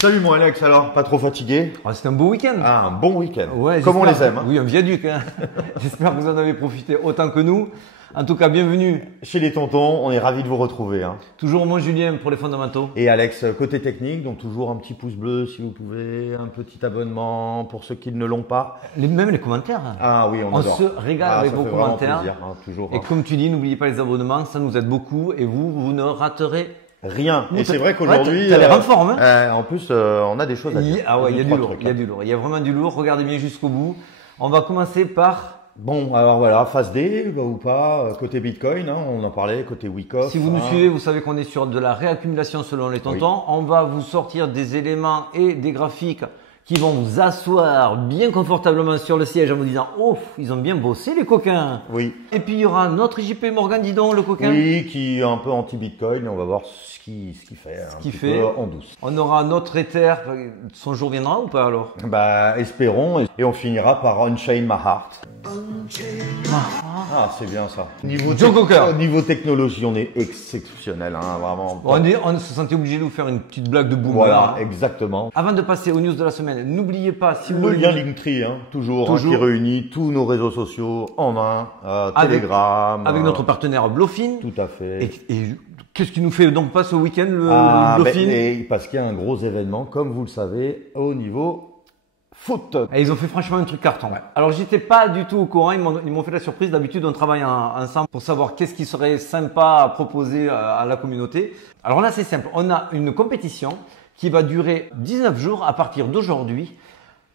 Salut mon Alex, alors, pas trop fatigué? C'était un beau week-end. Ah, un bon week-end. Ouais, comme on les aime. Hein. Oui, un viaduc. Hein. J'espère que vous en avez profité autant que nous. En tout cas, bienvenue. Chez les tontons, on est ravis de vous retrouver. Hein. Toujours moi Julien pour les fondamentaux. Et Alex, côté technique, donc toujours un petit pouce bleu si vous pouvez, un petit abonnement pour ceux qui ne l'ont pas. Même les commentaires. Ah oui, on adore. Se régale avec vos commentaires. Plaisir, hein, toujours. Et comme tu dis, n'oubliez pas les abonnements, ça nous aide beaucoup et vous ne raterez rien. Et c'est vrai qu'aujourd'hui, t'as l'air en forme. Hein. En plus, on a des choses à dire. Ah ouais, il y a du lourd. Il y a du lourd. Il y a vraiment du lourd. Regardez bien jusqu'au bout. On va commencer par. Bon, alors voilà, phase D ou pas, côté Bitcoin, hein, on en parlait, côté Wyckoff. Si vous nous suivez, vous savez qu'on est sur de la réaccumulation selon les tontons. Oui. On va vous sortir des éléments et des graphiques qui vont vous asseoir bien confortablement sur le siège en vous disant « Oh, ils ont bien bossé les coquins !» Oui. Et puis il y aura notre JP Morgan, dis donc, le coquin. Oui, qui est un peu anti-Bitcoin, on va voir ce qu'il fait, peu en douce. On aura notre Ether, son jour viendra ou pas alors? Bah, espérons, et on finira par Unchain My Heart. Ah, c'est bien ça. Niveau technologie, on est exceptionnel, hein, vraiment. On se sentait obligé de vous faire une petite blague de boomer. Voilà, exactement. Avant de passer aux news de la semaine, n'oubliez pas si vous le lien Linktree, hein, toujours. Hein, qui réunit tous nos réseaux sociaux en un, Telegram. Avec notre partenaire Blofin. Tout à fait. Et qu'est-ce qui nous fait donc pas ce week-end le Blofin? Parce qu'il y a un gros événement, comme vous le savez, au niveau foot. Et ils ont fait franchement un truc carton. Ouais. Alors j'étais pas du tout au courant, ils m'ont fait la surprise. D'habitude on travaille ensemble pour savoir qu'est-ce qui serait sympa à proposer à la communauté. Alors là c'est simple, on a une compétition qui va durer 19 jours à partir d'aujourd'hui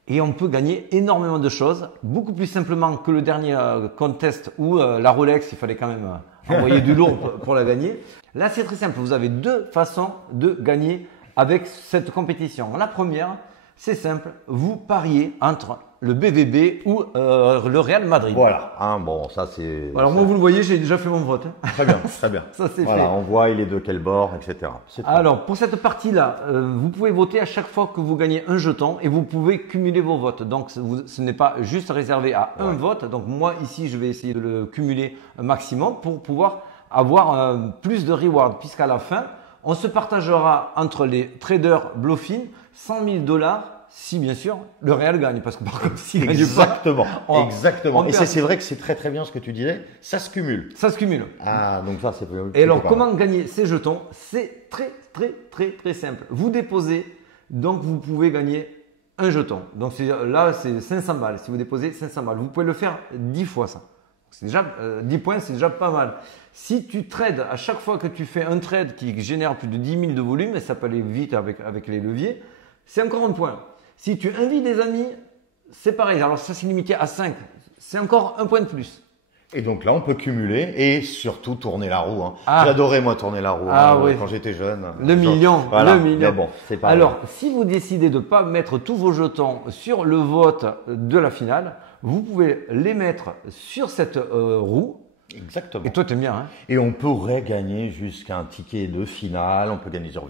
et on peut gagner énormément de choses, beaucoup plus simplement que le dernier contest où la Rolex, il fallait quand même envoyer du lourd pour la gagner. Là c'est très simple, vous avez deux façons de gagner avec cette compétition. La première, c'est simple, vous pariez entre le BVB ou le Real Madrid. Voilà, hein, bon, ça c'est... Alors moi, vous le voyez, j'ai déjà fait mon vote. Très bien, très bien. Ça c'est voilà, fait. On voit il est de quel bord, etc. Alors, pour cette partie-là, vous pouvez voter à chaque fois que vous gagnez un jeton et vous pouvez cumuler vos votes. Donc, ce n'est pas juste réservé à un vote. Donc, moi, ici, je vais essayer de le cumuler un maximum pour pouvoir avoir plus de rewards. Puisqu'à la fin, on se partagera entre les traders Blofin 100 000 $. Si bien sûr le Real gagne, parce que par contre s'il gagne pas, exactement. Et c'est vrai que c'est très très bien ce que tu disais, ça se cumule. Ça se cumule. Ah donc ça c'est. Et alors comment gagner ces jetons? C'est très simple. Vous déposez, donc vous pouvez gagner un jeton. Donc là c'est 500 balles. Si vous déposez 500 balles, vous pouvez le faire 10 fois ça. C'est déjà 10 points, c'est déjà pas mal. Si tu trades à chaque fois que tu fais un trade qui génère plus de 10 000 de volume, et ça peut aller vite avec les leviers, c'est encore un point. Si tu invites des amis, c'est pareil. Alors ça, c'est limité à 5. C'est encore un point de plus. Et donc là, on peut cumuler et surtout tourner la roue. Hein. J'adorais moi tourner la roue quand j'étais jeune. Le million. Mais bon, c'est pas Alors, si vous décidez de ne pas mettre tous vos jetons sur le vote de la finale, vous pouvez les mettre sur cette roue. Exactement. Et toi, t'aimes bien, hein? Et on pourrait gagner jusqu'à un ticket de finale, on peut gagner 0,1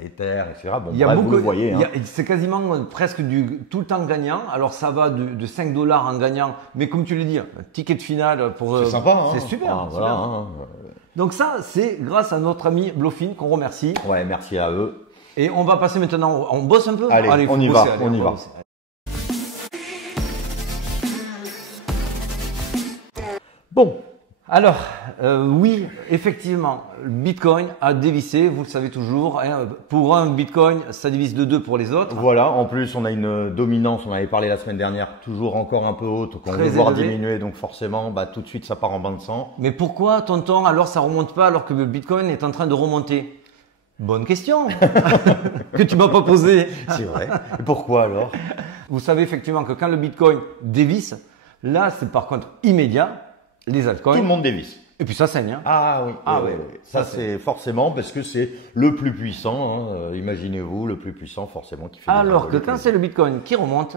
Ether, etc. Bon, bref, vous le voyez. Hein. C'est quasiment presque tout le temps gagnant. Alors, ça va de 5 $ en gagnant. Mais comme tu l'as dit, un ticket de finale pour... C'est sympa, hein? C'est super. Ah, voilà, hein. Donc ça, c'est grâce à notre ami Blofin qu'on remercie. Ouais, merci à eux. Et on va passer maintenant, on bosse un peu? Allez, on y va, on y va. Bon. Alors, oui, effectivement, Bitcoin a dévissé, vous le savez toujours. Hein, pour un Bitcoin, ça divise de 2 pour les autres. Voilà, en plus, on a une dominance, on avait parlé la semaine dernière, toujours encore un peu haute, qu'on veut voir diminuer, donc forcément, tout de suite, ça part en bain de sang. Mais pourquoi, tonton, alors ça remonte pas alors que le Bitcoin est en train de remonter? Bonne question que tu m'as pas posée. C'est vrai. Et pourquoi alors? Vous savez effectivement que quand le Bitcoin dévisse, là, c'est par contre immédiat. Les altcoins. Tout le monde dévisse. Et puis ça saigne. Hein. Ah oui. Oui. Ça c'est forcément parce que c'est le plus puissant. Hein. Imaginez-vous le plus puissant forcément qui fait. Alors que quand c'est le Bitcoin qui remonte,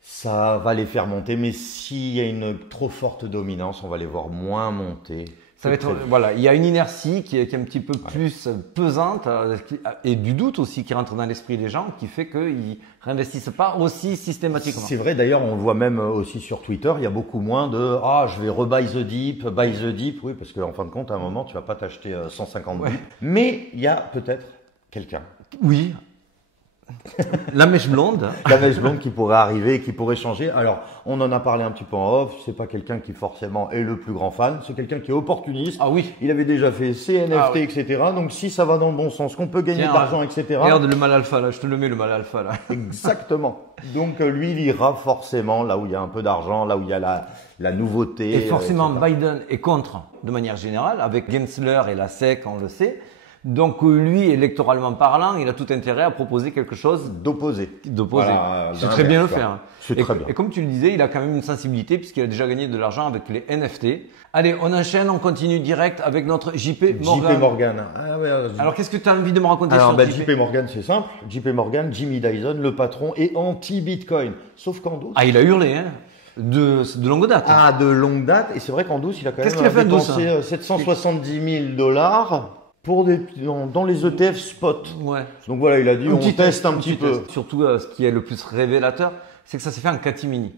ça va les faire monter. Mais s'il y a une trop forte dominance, on va les voir moins monter. Ça va être, voilà, il y a une inertie qui est un petit peu plus pesante et du doute aussi qui rentre dans l'esprit des gens qui fait qu'ils réinvestissent pas aussi systématiquement. C'est vrai, d'ailleurs, on le voit même aussi sur Twitter, il y a beaucoup moins de « Ah, je vais rebuy the dip, buy the dip ». Oui, parce qu'en fin de compte, à un moment, tu vas pas t'acheter 150 dips. Mais il y a peut-être quelqu'un. Oui. La mèche blonde. La mèche blonde qui pourrait arriver, qui pourrait changer. Alors, on en a parlé un petit peu en off. C'est pas quelqu'un qui forcément est le plus grand fan. C'est quelqu'un qui est opportuniste. Ah oui. Il avait déjà fait ses NFT, oui. etc. Donc, si ça va dans le bon sens, qu'on peut gagner Tiens, de l'argent, etc. Regarde le mal alpha là, je te le mets le mal alpha là. Exactement. Donc, lui, il ira forcément là où il y a un peu d'argent, là où il y a la nouveauté. Et forcément, etc. Biden est contre de manière générale, avec Gensler et la SEC, on le sait. Donc lui, électoralement parlant, il a tout intérêt à proposer quelque chose D'opposé. Voilà, c'est très bien le faire. C'est très bien. Et comme tu le disais, il a quand même une sensibilité puisqu'il a déjà gagné de l'argent avec les NFT. Allez, on enchaîne, on continue direct avec notre JP Morgan. JP Morgan. Ah ouais, Alors, qu'est-ce que tu as envie de me raconter alors, sur JP Morgan, c'est simple. JP Morgan, Jimmy Dyson, le patron, est anti-Bitcoin. Sauf qu'en douce. Ah, il a hurlé, hein, de longue date. Ah, de longue date. Et c'est vrai qu'en douce, il a quand Qu'est-ce même qu'il a fait en douce, dépensé 770 000 $. Pour dans les ETF spot. Ouais. Donc voilà, il a dit, on petit teste un petit peu. test. Surtout, ce qui est le plus révélateur, c'est que ça s'est fait en catimini.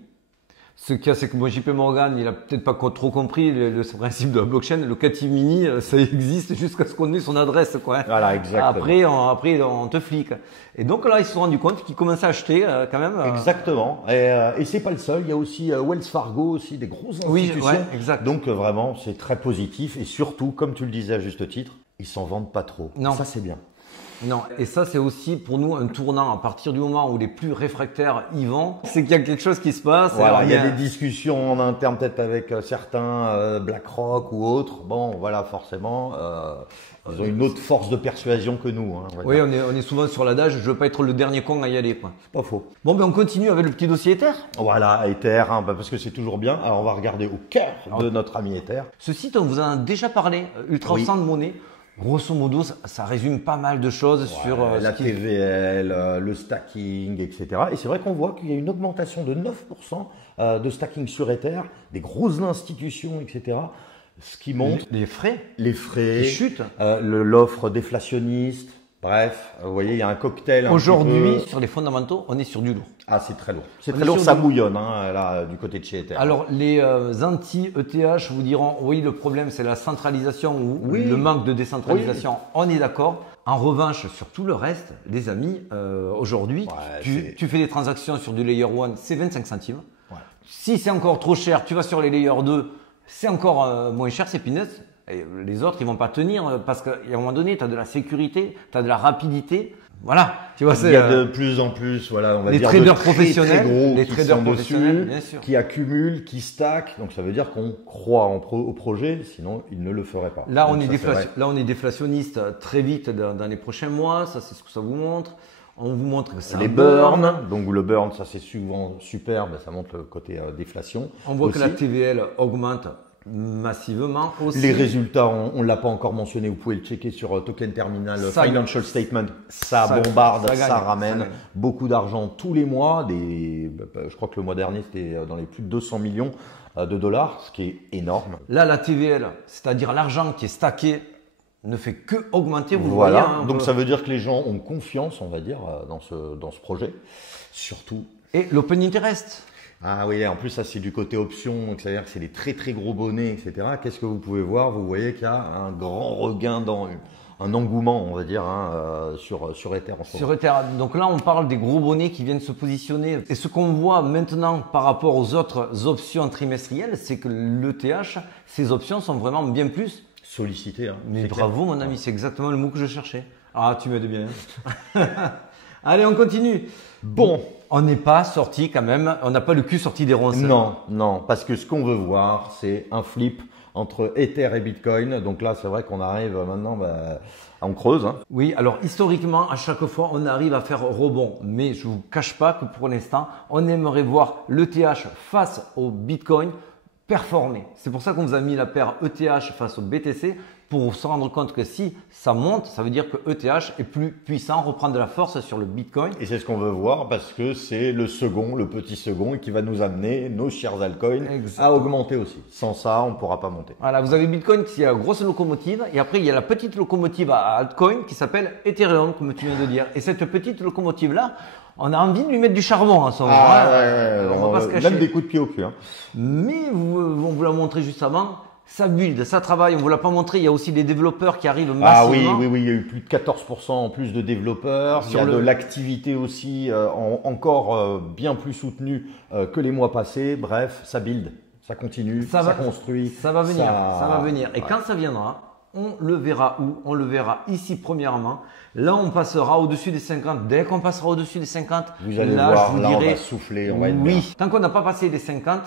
Ce qu'il y a, c'est que JP Morgan, il a peut-être pas trop compris le principe de la blockchain. Le catimini, ça existe jusqu'à ce qu'on ait son adresse, quoi. Voilà, exactement. Après, on te flique. Et donc là, ils se sont rendus compte qu'ils commençaient à acheter, quand même. Exactement. Et c'est pas le seul. Il y a aussi Wells Fargo, aussi des grosses institutions. Oui, ouais, exact. Donc vraiment, c'est très positif. Et surtout, comme tu le disais à juste titre, ils s'en vendent pas trop. Non. Ça, c'est bien. Non, et ça c'est aussi pour nous un tournant. À partir du moment où les plus réfractaires y vont, c'est qu'il y a quelque chose qui se passe. Voilà, il y a des discussions en interne peut-être avec certains, BlackRock ou autres. Bon, voilà, forcément, ils ont une autre force de persuasion que nous. Hein, oui, on est souvent sur l'adage, je veux pas être le dernier con à y aller, quoi. C'est pas faux. Bon, ben on continue avec le petit dossier Ether. Voilà, Ether, hein, parce que c'est toujours bien. Alors on va regarder au cœur de notre ami Ether. Ce site, on vous en a déjà parlé, Ultrasound Money. Grosso modo, ça résume pas mal de choses sur la TVL, le stacking, etc. Et c'est vrai qu'on voit qu'il y a une augmentation de 9% de stacking sur Ether, des grosses institutions, etc. Ce qui montre les frais, les frais, les chutes, l'offre déflationniste. Bref, vous voyez, il y a un cocktail. Aujourd'hui, sur les fondamentaux, on est sur du lourd. Ah, c'est très lourd. C'est très lourd, ça bouillonne hein, là, du côté de chez Ether. Alors, les anti-ETH vous diront, oui, le problème, c'est la centralisation ou le manque de décentralisation. Oui. On est d'accord. En revanche, sur tout le reste, les amis, aujourd'hui, tu fais des transactions sur du Layer 1, c'est 25 centimes. Ouais. Si c'est encore trop cher, tu vas sur les Layer 2, c'est encore moins cher, c'est peanuts. Et les autres, ils vont pas tenir parce qu'à un moment donné, tu as de la sécurité, tu as de la rapidité. Voilà, tu vois, il y a de plus en plus, voilà, on va les dire traders professionnels, très gros les traders professionnels, bien sûr, qui accumulent, qui stackent. Donc ça veut dire qu'on croit au projet, sinon ils ne le feraient pas. Là, on est déflationniste très vite dans les prochains mois. Ça, c'est ce que ça vous montre. On vous montre que c'est les burns. Donc le burn, ça c'est souvent super, mais ça montre le côté déflation. On voit aussi que la TVL augmente massivement aussi. Les résultats, on l'a pas encore mentionné, vous pouvez le checker sur Token Terminal Financial Statement. Ça bombarde, ça ramène beaucoup d'argent tous les mois. Je crois que le mois dernier, c'était dans les plus de 200 millions de dollars, ce qui est énorme. Là, la TVL, c'est-à-dire l'argent qui est stacké, ne fait que augmenter, vous voilà. voyez. Hein, donc ça veut dire que les gens ont confiance, on va dire, dans ce projet. Surtout. Et l'open interest. Ah oui, en plus ça c'est du côté option, c'est-à-dire que c'est des très très gros bonnets, etc. Qu'est-ce que vous pouvez voir? Vous voyez qu'il y a un grand regain un engouement, on va dire, hein, sur Ether en ce moment. Sur Ether. Donc là, on parle des gros bonnets qui viennent se positionner. Et ce qu'on voit maintenant par rapport aux autres options trimestrielles, c'est que l'ETH, ces options sont vraiment bien plus sollicitées. Hein. Mais bravo, mon ami, c'est exactement le mot que je cherchais. Ah, tu m'aides bien. Allez, on continue. Bon. On n'est pas sorti quand même, on n'a pas le cul sorti des ronces. Non, parce que ce qu'on veut voir, c'est un flip entre Ether et Bitcoin. Donc là, c'est vrai qu'on arrive maintenant, on creuse. Hein. Oui, alors historiquement, à chaque fois, on arrive à faire rebond. Mais je ne vous cache pas que pour l'instant, on aimerait voir l'ETH face au Bitcoin performer. C'est pour ça qu'on vous a mis la paire ETH face au BTC pour se rendre compte que si ça monte, ça veut dire que ETH est plus puissant, reprend de la force sur le Bitcoin. Et c'est ce qu'on veut voir parce que c'est le petit second qui va nous amener nos chers altcoins à augmenter aussi. Sans ça, on ne pourra pas monter. Voilà, vous avez Bitcoin qui est la grosse locomotive et après il y a la petite locomotive à altcoin qui s'appelle Ethereum, comme tu viens de dire. Et cette petite locomotive-là, on a envie de lui mettre du charbon en ce moment. Ouais, on va pas se cacher. Même des coups de pied au cul. Hein. Mais on vous l'a montré juste avant. Ça build, ça travaille, on ne vous l'a pas montré, il y a aussi des développeurs qui arrivent massivement. Ah oui, il y a eu plus de 14% en plus de développeurs, il y a de l'activité aussi encore bien plus soutenue que les mois passés, bref, ça build, ça continue, ça construit. Ça va venir, ça va venir. Et quand ça viendra, on le verra où? On le verra ici premièrement. Là, on passera au-dessus des 50. Dès qu'on passera au-dessus des 50, vous allez voir, là, on va souffler, on va être bien. Tant qu'on n'a pas passé les 50,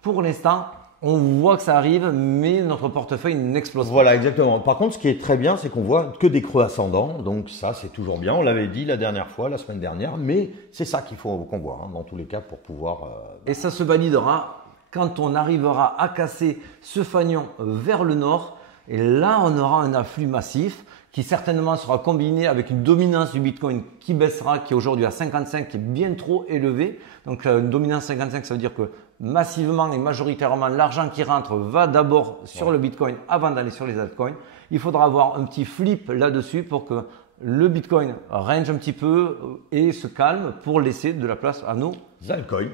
pour l'instant, on voit que ça arrive, mais notre portefeuille n'explose pas. Voilà, exactement. Par contre, ce qui est très bien, c'est qu'on voit que des creux ascendants. Donc ça, c'est toujours bien. On l'avait dit la dernière fois, la semaine dernière. Mais c'est ça qu'il faut qu'on voit, dans tous les cas, pour pouvoir… Et ça se validera quand on arrivera à casser ce fanion vers le nord. Et là, on aura un afflux massif qui certainement sera combiné avec une dominance du Bitcoin qui baissera, qui est aujourd'hui à 55, qui est bien trop élevée. Donc une dominance 55, ça veut dire que massivement et majoritairement, l'argent qui rentre va d'abord sur le Bitcoin avant d'aller sur les altcoins. Il faudra avoir un petit flip là-dessus pour que le Bitcoin range un petit peu et se calme pour laisser de la place à nos altcoins.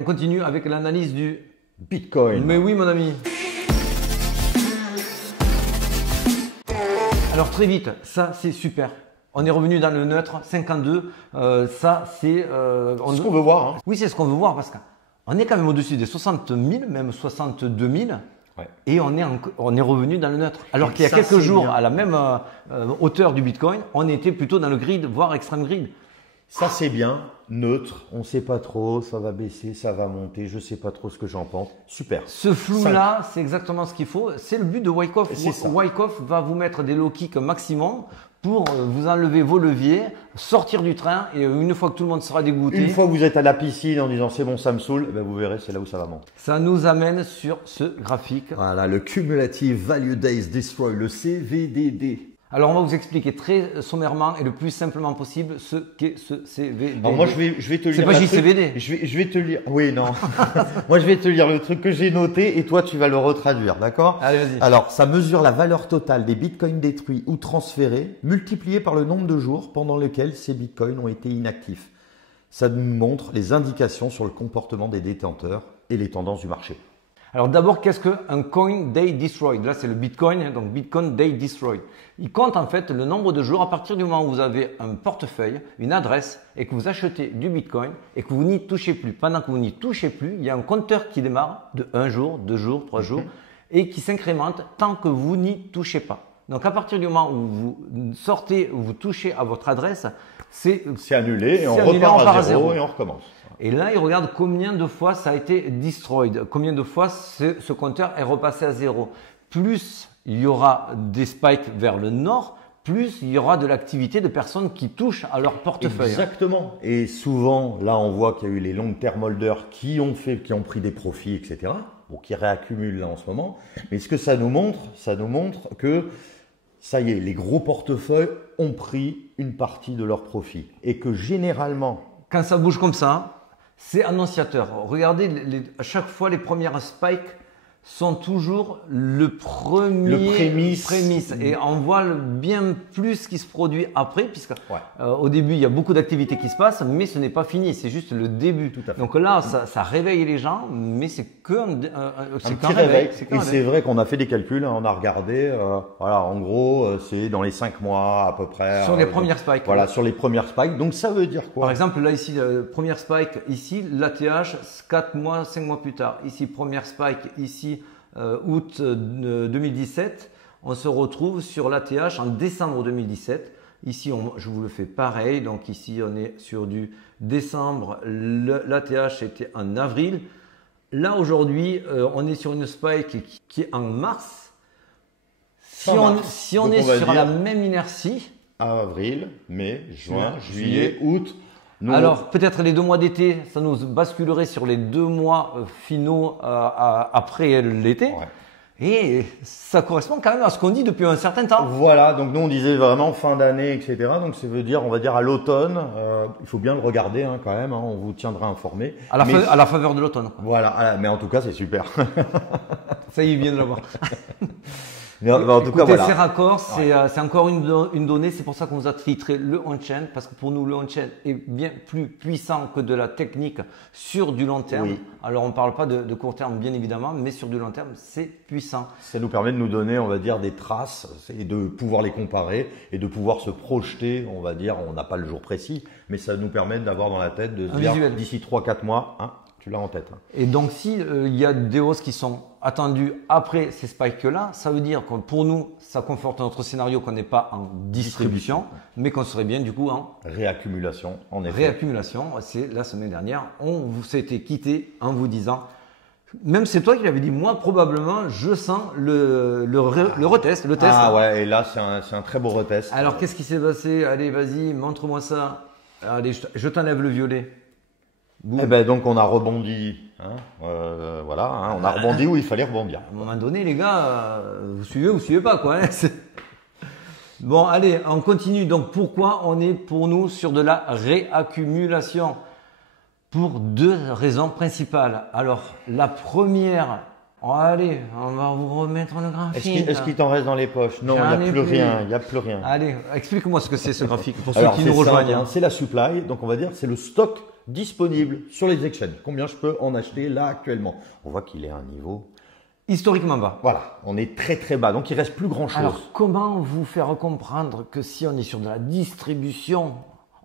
On continue avec l'analyse du Bitcoin. Mais oui, mon ami. Alors très vite, ça c'est super. On est revenu dans le neutre, 52. Ça c'est… ce qu'on veut voir. Hein. Oui, c'est ce qu'on veut voir parce qu'on est quand même au-dessus des 60 000, même 62 000. Ouais. Et on est revenu dans le neutre. Alors qu'il y a quelques jours, à la même hauteur du Bitcoin, on était plutôt dans le grid, voire extrême grid. Ça c'est bien, neutre, on ne sait pas trop, ça va baisser, ça va monter, je ne sais pas trop ce que j'en pense. Super. Ce flou-là, c'est exactement ce qu'il faut. C'est le but de Wyckoff. Wyckoff va vous mettre des low kicks maximum pour vous enlever vos leviers, sortir du train et une fois que tout le monde sera dégoûté… Une fois que vous êtes à la piscine en disant c'est bon, ça me saoule, ben vous verrez, c'est là où ça va monter. Ça nous amène sur ce graphique. Voilà, le Cumulative Value Days Destroy, le CVDD. Alors, on va vous expliquer très sommairement et le plus simplement possible ce qu'est ce CVD. Alors moi, je vais te lire. C'est pas JCVD. Je vais te lire. Oui, non. Moi, je vais te lire le truc que j'ai noté et toi, tu vas le retraduire, d'accord? Allez, vas-y. Alors, ça mesure la valeur totale des bitcoins détruits ou transférés, multipliée par le nombre de jours pendant lesquels ces bitcoins ont été inactifs. Ça nous montre les indications sur le comportement des détenteurs et les tendances du marché. Alors d'abord, qu'est-ce qu'un coin day destroyed? Là, c'est le Bitcoin, donc Bitcoin day destroyed. Il compte en fait le nombre de jours à partir du moment où vous avez un portefeuille, une adresse et que vous achetez du Bitcoin et que vous n'y touchez plus. Pendant que vous n'y touchez plus, il y a un compteur qui démarre de 1 jour, 2 jours, 3 jours et qui s'incrémente tant que vous n'y touchez pas. Donc à partir du moment où vous sortez, où vous touchez à votre adresse, c'est annulé et on repart à zéro et on recommence. Et là, il regarde combien de fois ça a été destroyed, combien de fois ce compteur est repassé à zéro. Plus il y aura des spikes vers le nord, plus il y aura de l'activité de personnes qui touchent à leur portefeuille. Exactement. Et souvent, là, on voit qu'il y a eu les long term holders qui ont pris des profits, etc. Ou qui réaccumulent là en ce moment. Mais ce que ça nous montre que ça y est, les gros portefeuilles ont pris une partie de leurs profits. Et que généralement, quand ça bouge comme ça, c'est annonciateur. Regardez, à chaque fois, les premières spikes sont toujours le prémisse. Et on voit bien plus ce qui se produit après, puisque au début, il y a beaucoup d'activités qui se passent, mais ce n'est pas fini, c'est juste le début. Donc là, ça réveille les gens, mais c'est qu'un réveil. Et c'est vrai qu'on a fait des calculs, on a regardé, voilà, en gros, c'est dans les 5 mois à peu près. Sur les premières spikes. Voilà, sur les premières spikes. Donc ça veut dire quoi? Par exemple, là, ici, première spike, ici, l'ATH, 4 mois, 5 mois plus tard. Ici, première spike, ici, août 2017, on se retrouve sur l'ATH en décembre 2017. Ici, je vous le fais pareil. Donc ici, on est sur du décembre. L'ATH était en avril. Là, aujourd'hui, on est sur une spike qui est en mars. Si on est sur la même inertie… Avril, mai, juin, juillet, août… Alors, peut-être les 2 mois d'été, ça nous basculerait sur les 2 mois finaux après l'été. Ouais. Et ça correspond quand même à ce qu'on dit depuis un certain temps. Voilà, donc nous on disait vraiment fin d'année, etc. Donc ça veut dire, on va dire à l'automne, il faut bien le regarder quand même, on vous tiendra informé. À la faveur de l'automne. Voilà, mais en tout cas c'est super. Ça y est, il vient de l'avoir. Mais en tout cas, voilà. Ces raccords, c'est encore une donnée. C'est pour ça qu'on vous a titré le on-chain, parce que pour nous, le on-chain est bien plus puissant que de la technique sur du long terme. Oui. Alors, on ne parle pas de court terme, bien évidemment, mais sur du long terme, c'est puissant. Ça nous permet de nous donner, on va dire, des traces et de pouvoir les comparer et de pouvoir se projeter, on va dire, on n'a pas le jour précis, mais ça nous permet d'avoir dans la tête de se dire d'ici 3-4 mois, hein, tu l'as en tête. Hein. Et donc, si il y a des hausses qui sont attendues après ces spikes-là, ça veut dire que pour nous, ça conforte notre scénario qu'on n'est pas en distribution, mais qu'on serait bien du coup en réaccumulation. En effet. Réaccumulation, c'est la semaine dernière, on vous s'était quitté en vous disant, même c'est toi qui l'avais dit, moi probablement, je sens le retest, le test. Ah ouais, et là c'est un très beau retest. Alors qu'est-ce qui s'est passé? Allez, vas-y, montre-moi ça. Allez, je t'enlève le violet. Boum. Eh ben donc on a rebondi, hein, voilà, hein, on a rebondi où il fallait rebondir. À un moment donné, les gars, vous suivez pas quoi. Hein, bon, allez, on continue. Donc pourquoi on est pour nous sur de la réaccumulation? Pour deux raisons principales. Alors la première, allez, on va vous remettre le graphique. Est-ce qu'il t'en reste dans les poches? Non, il n'y a plus rien. Il n'y a plus rien. Allez, explique-moi ce que c'est ce graphique pour ceux qui nous rejoignent. C'est la supply, donc on va dire c'est le stock disponible sur les exchanges. Combien je peux en acheter là actuellement? On voit qu'il est à un niveau historiquement bas. Voilà, on est très très bas, donc il reste plus grand chose. Alors comment vous faire comprendre que si on est sur de la distribution,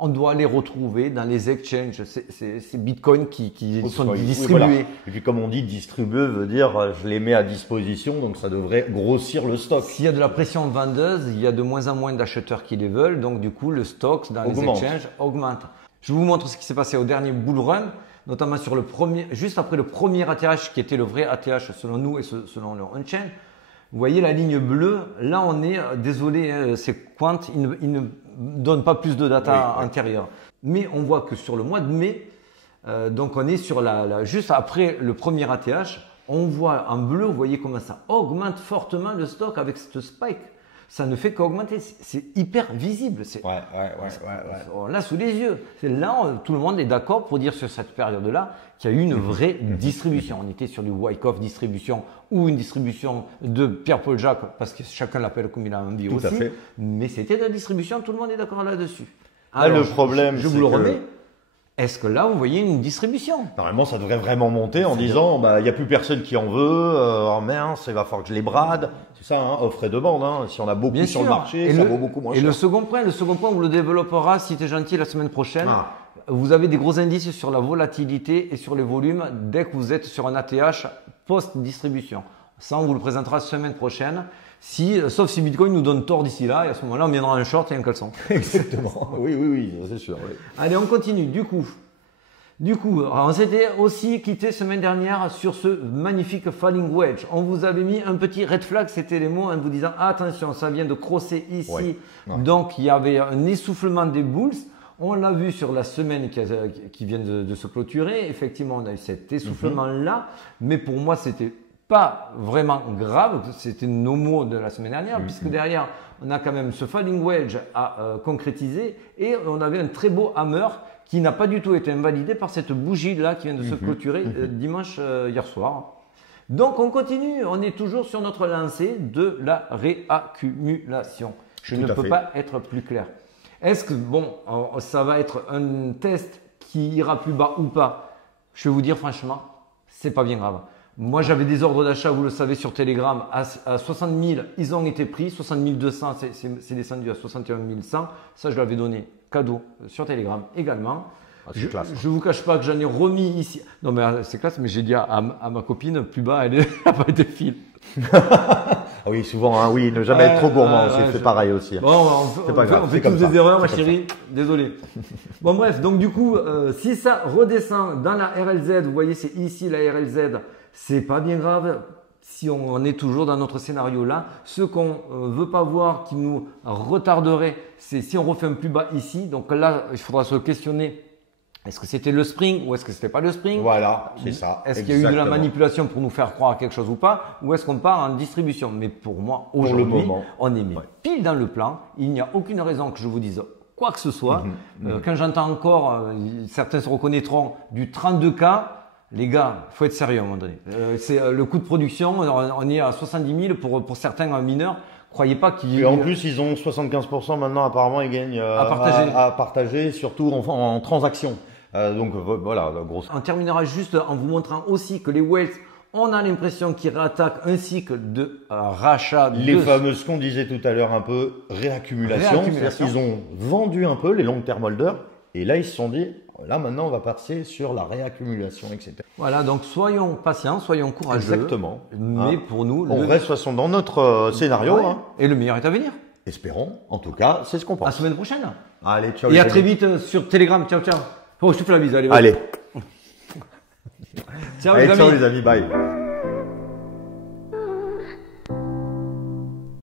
on doit les retrouver dans les exchanges, ces bitcoins qui sont distribués. Oui, voilà. Et puis comme on dit, distribuer veut dire je les mets à disposition, donc ça devrait grossir le stock. S'il y a de la pression vendeuse, il y a de moins en moins d'acheteurs qui les veulent, donc du coup le stock dans les exchanges augmente. Je vous montre ce qui s'est passé au dernier bull run, notamment sur juste après le premier ATH qui était le vrai ATH selon nous et selon le on-chain. Vous voyez la ligne bleue, là on est, désolé, c'est Quant, il ne donne pas plus de data antérieure. Mais on voit que sur le mois de mai, donc on est sur juste après le premier ATH, on voit en bleu, vous voyez comment ça augmente fortement le stock avec cette spike. Ça ne fait qu'augmenter, c'est hyper visible. On l'a sous les yeux. Là, tout le monde est d'accord pour dire sur cette période-là qu'il y a eu une vraie distribution. On était sur du Wyckoff distribution ou une distribution de Pierre-Paul Jacques, parce que chacun l'appelle comme il a envie aussi. Mais c'était de la distribution, tout le monde est d'accord là-dessus. Alors, le problème, je vous le remets. Est-ce que là, vous voyez une distribution? Normalement, ça devrait vraiment monter en disant, il n'y a plus personne qui en veut, oh mince, il va falloir que je les brade. C'est ça, hein, offre et demande. Hein. Si on a beaucoup sur le marché, ça vaut beaucoup moins cher. Et le second point, on vous le développera, si tu es gentil, la semaine prochaine. Vous avez des gros indices sur la volatilité et sur les volumes dès que vous êtes sur un ATH post-distribution. Ça, on vous le présentera la semaine prochaine. Sauf si Bitcoin nous donne tort d'ici là, et à ce moment-là, on viendra un short et un caleçon. Exactement. Oui, c'est sûr. Oui. Allez, on continue. Du coup, on s'était aussi quitté semaine dernière sur ce magnifique falling wedge. On vous avait mis un petit red flag, c'était les mots, en vous disant attention, ça vient de crosser ici. Ouais. Donc, il y avait un essoufflement des bulls. On l'a vu sur la semaine qui vient de se clôturer. Effectivement, on a eu cet essoufflement-là. Mais pour moi, c'était pas vraiment grave, c'était nos mots de la semaine dernière, puisque derrière, on a quand même ce falling wedge à concrétiser et on avait un très beau hammer qui n'a pas du tout été invalidé par cette bougie-là qui vient de se clôturer dimanche hier soir. Donc, on continue, on est toujours sur notre lancée de la réaccumulation. Je ne peux pas être plus clair. Est-ce que, ça va être un test qui ira plus bas ou pas? Je vais vous dire franchement, c'est pas bien grave. Moi, j'avais des ordres d'achat, vous le savez, sur Telegram, à 60 000, ils ont été pris. 60 200, c'est descendu à 61 100. Ça, je l'avais donné cadeau sur Telegram également. Je ne vous cache pas que j'en ai remis ici. Non, mais c'est classe, mais j'ai dit à ma copine, plus bas, elle n'a pas été fil. Oui, souvent, hein, ne jamais être trop gourmand, c'est pareil aussi. Bon, on fait tous des erreurs, ma chérie. Désolé. Bon, bref, donc du coup, si ça redescend dans la RLZ, vous voyez, c'est ici la RLZ. C'est pas bien grave si on est toujours dans notre scénario là. Ce qu'on veut pas voir qui nous retarderait, c'est si on refait un plus bas ici. Donc là, il faudra se questionner. Est-ce que c'était le spring ou est-ce que c'était pas le spring? Voilà, c'est ça. Est-ce qu'il y a eu de la manipulation pour nous faire croire à quelque chose ou pas? Ou est-ce qu'on part en distribution? Mais pour moi, aujourd'hui, on est mis pile dans le plan. Il n'y a aucune raison que je vous dise quoi que ce soit. Quand j'entends encore, certains se reconnaîtront du 32K. Les gars, faut être sérieux à un moment donné. C'est le coût de production, on est à 70 000 pour certains mineurs. Croyez pas qu'ils. Et en plus, ils ont 75% maintenant. Apparemment, ils gagnent à partager, surtout en transactions. Donc voilà, grosse. On terminera juste en vous montrant aussi que les whales, on a l'impression qu'ils réattaquent un cycle de rachat. Les fameuses qu'on disait tout à l'heure un peu réaccumulation. C'est-à-dire qu'ils ont vendu un peu les long term holders et là ils se sont dit là maintenant on va passer sur la réaccumulation, etc. Voilà, donc soyons patients, soyons courageux. Exactement. Mais pour nous, on reste de toute façon dans notre scénario. Ouais. Et le meilleur est à venir. Espérons. En tout cas, c'est ce qu'on pense. À la semaine prochaine. Allez, ciao. Et à très vite sur Telegram. Ciao, ciao. Oh, je te fais la bise. Allez. Allez. Ciao, les amis. Ciao les amis. Bye.